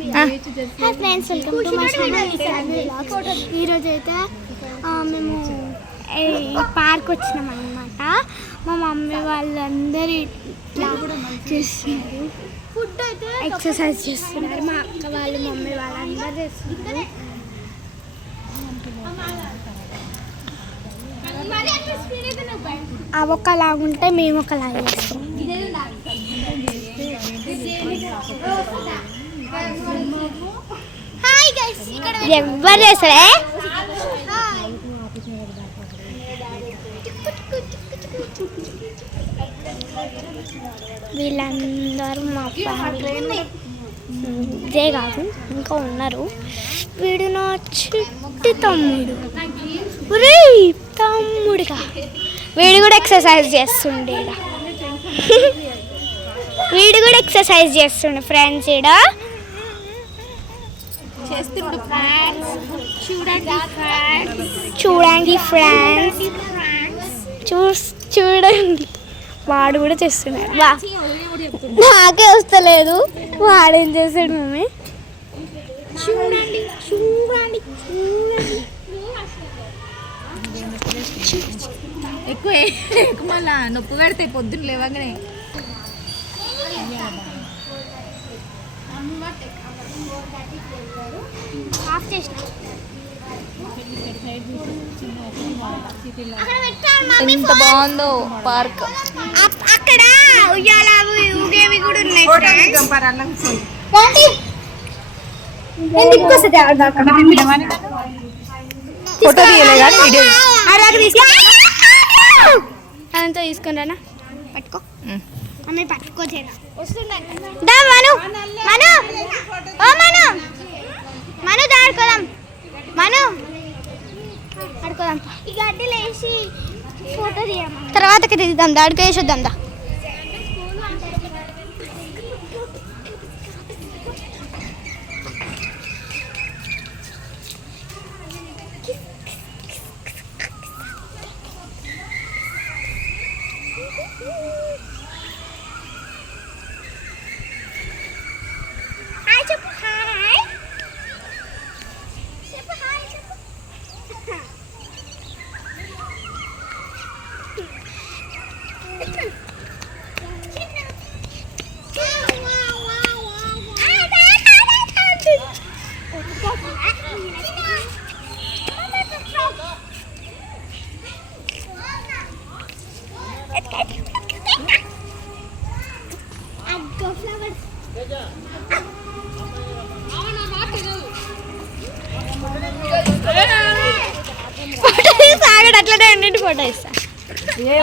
Hi friends welcome to my channel ఈరోజు అయితే ఆ, మేము ఈ పార్క్ వచ్చినాం అనమాట మా మమ్మీ వాళ్ళందరూ ఇట్లా చేస్తున్నారు ఫుడ్ అయితే ఎక్సర్సైజ్ చేస్తున్నారు. మా అక్క వాళ్ళు మమ్మీ వాళ్ళందరూ చేస్తున్నారు. అవి ఒకలాగుంటే మేము ఒకలాగా చేస్తాం. హాయ్ గైస్ ఇక్కడ ఎవ్వరు చేస్తారే వీళ్ళందరూ మా ఫ్యామిలీ ఇదే కాదు ఇంకా ఉన్నారు. వీడు నా చిట్టి తమ్ముడు. ఒరేయ్ తమ్ముడుగా వీడు కూడా ఎక్సర్సైజ్ చేస్తుండే ఈడ. వీడు కూడా ఎక్సర్సైజ్ చేస్తుండే ఫ్రెండ్స్ ఈడ. చేస్తుండు ఫ్రెండ్స్ చూడండి ఫ్రెండ్స్. చూడండి ఫ్రెండ్స్ చూ చూడండి. వాడు కూడా చేస్తున్నాడు. వా. నాకే వస్తలేదు. వాడేం చేశాడు మమ్మీ? చూడండి చూడండి చూడండి. ఎక్కువ ఎక్కువ మళ్ళా నొప్పి పెడతాయి పొద్దున్న లేవగానే. ఆఫ్ చేసిన. ఎంత బాగుందో పార్క్. అక్కడ ఉయ్యాలవి ఊగేవి కూడా ఉన్నాయి ఫోటో తీయలే కానీ వీడియో అదంతా తీసుకురానా పట్టుకో. అమ్మాయి పట్టుకో చేరా దా మను మను. ఓ మను. మను దా ఆడుకోదాం. మను. ఆడుకోదాం. ఈ గడ్డలు వేసి ఫోటో తీయమా తర్వాతకి దిగుదాం దాడికి వేసొద్దాం దా.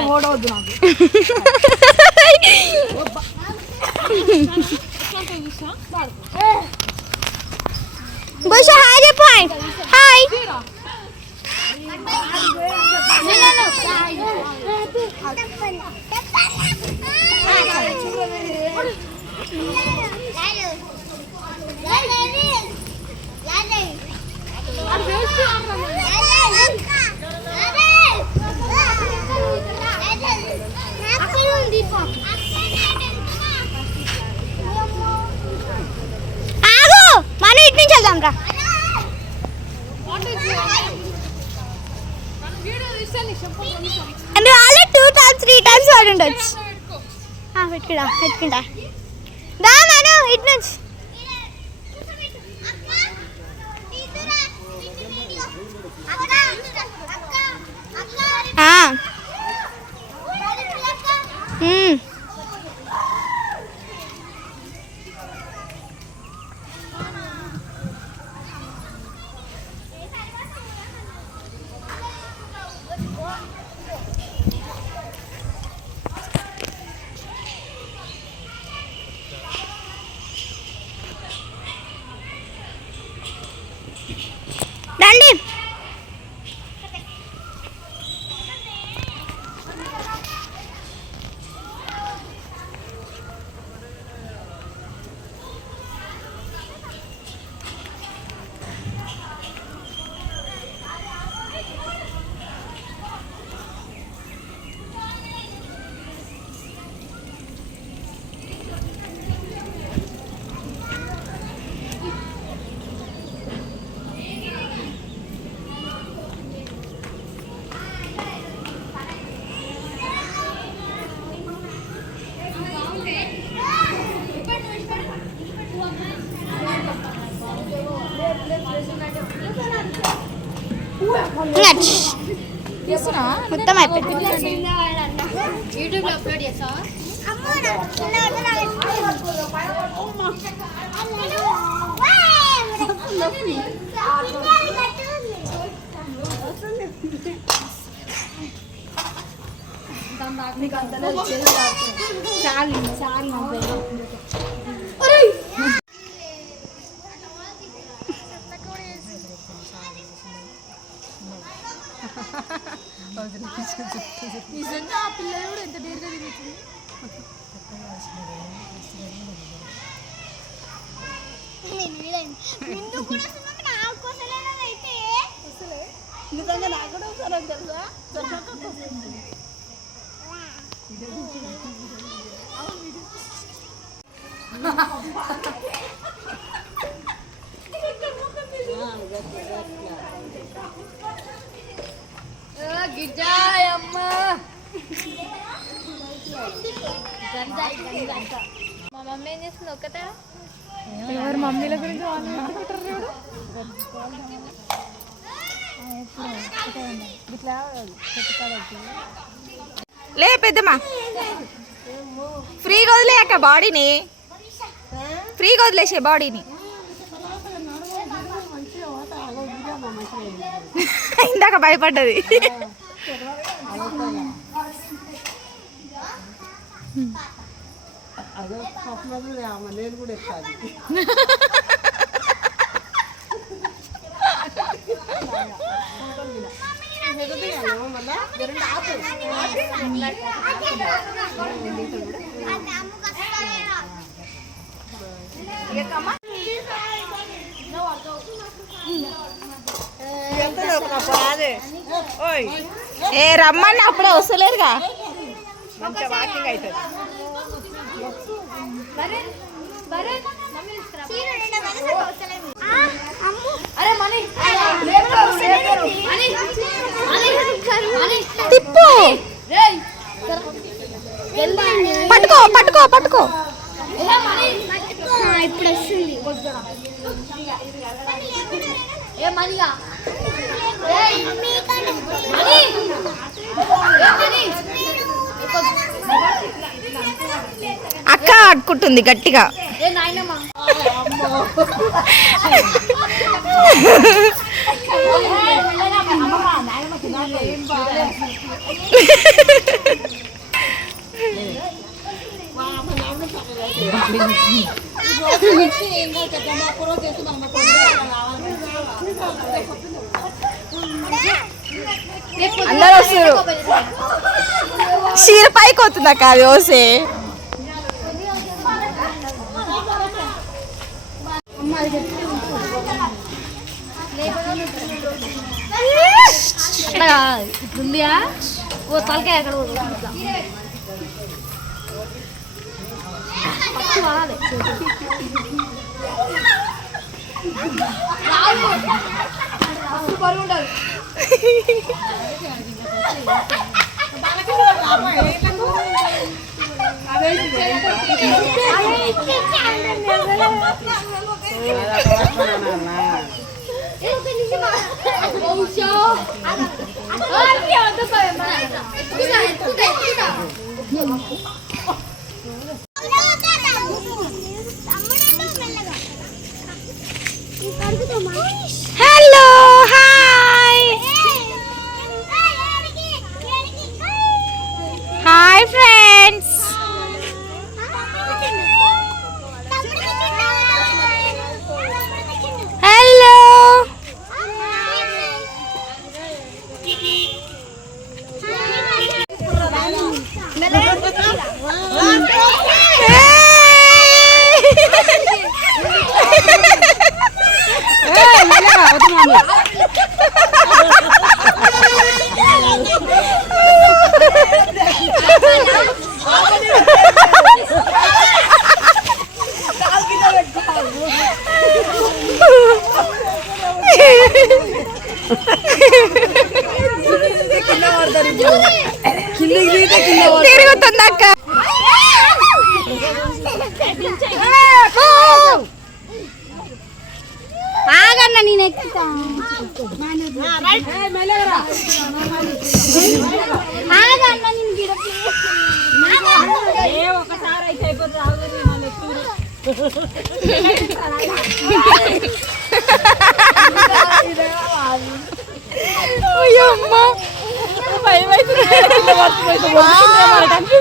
ఓడవద్దు నాకు బుష హాయ్ చెప్పు హాయ్ హాయ్ ఆగు! మనం ఇటు నుంచి వెళ్దాం రా. అంటే వాళ్ళే టూ టైమ్స్ త్రీ టైమ్స్ వాడి ఉండొచ్చు. పెట్టుకుంటా పెట్టుకుంటా. దా మనం ఇటు నుంచి. మొత్తం అయిపోయింది. యూట్యూబ్లో అప్లోడ్ చేస్తావా? నిజంగా ఆ పిల్ల కూడా ఎంత డేర్గా తిరుగుతుంది నిజంగా నాకు కూడా వస్తారని తెలుసా మా మమ్మీ ఏం చేస్తుంది? ఒక్కటే ఎవరు మమ్మీల గురించి లే పెద్దమ్మా. ఫ్రీగా వదిలేక బాడీని. ఫ్రీగా వదిలేసే బాడీని. ఇందాక భయపడ్డది. అదో స్వప్నది అమ్మ నేను కూడా ఎక్కాలి అదే ఓయ్ ఏ రమ్మని అప్పుడే వస్తలేరుగా. మంచిగా వాకింగ్ అవుతుంది. అరే మనీ తిప్పు. పట్టుకో పట్టుకో పట్టుకో. ఇప్పుడు వస్తుంది. ఏ మనీగా అక్క అట్టుకుంటుంది గట్టిగా. ఏ అందరూ వస్తారు క్షీర పైకి వస్తుంది అక్క అది ఓసే అట్లా ఇట్లుందియా ఓ తలకాయ. అక్కడ పోదు. బరువు ఉండాలి. ఆగన్న నేను ఎక్కుతా. ఆగన్న నేను గిడ ఒకసారి అయితే అయిపోతుంది మళ్ళీ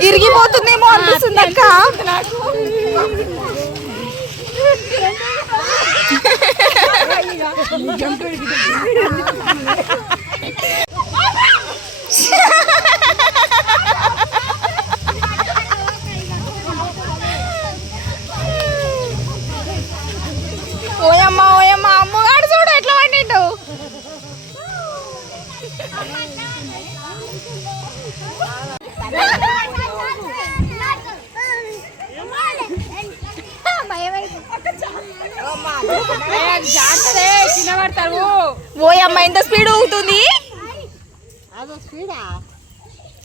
ఇరిగిపోతుందేమో అనిపిస్తుంది అక్క ఓయమ్మ ఓయమ్మ అమ్మగాడు చూడు ఎట్లా వండిండు ఓయమ్మ ఎంత స్పీడ్ ఊగుతుంది? స్పీడా?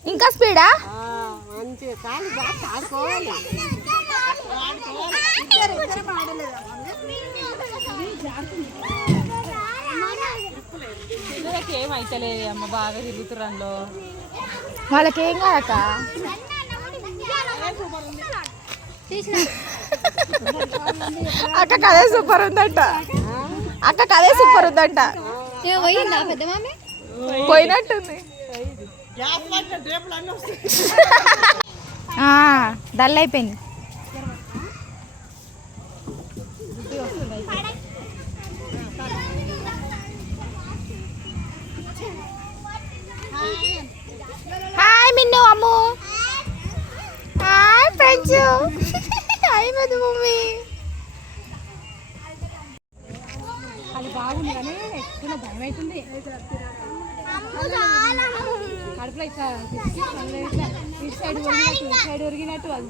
ఇంకా స్పీడా? మంచిగా కాలు బాగా కాసుకోవాలి ఏమైతలే అమ్మ బాగా తిరుగుతురంలో వాళ్ళకేం కాదక్క? అక్క కదే సూపర్ ఉందంట. అక్క కదే సూపర్ ఉందంట. పోయిందా పెద్ద మామి? పోయినట్టుంది. డల్ అయిపోయింది. Hi Minnu Ammu. Hi friends mummy. అది బాగుంది కానీ ఎక్కువ భయం అవుతుంది. కడుపులో ఇట్లా పిసికి మళ్ళీ ఇట్లా ఇటు సైడ్ ఒరిగినట్టు ఇటు సైడ్ ఒరిగినట్టు అది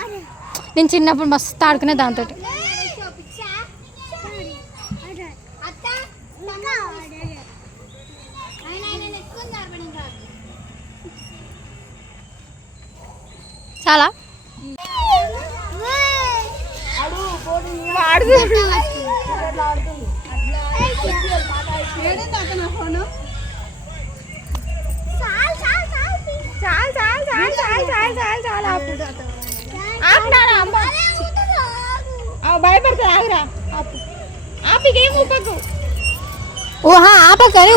అని నేను చిన్నప్పుడు మస్తు ఆడుకునే దాంతో. అమ్మ భయపడతా ఆగురా ఆపు ఆపికేం ఊపకు ఓహా ఆపకని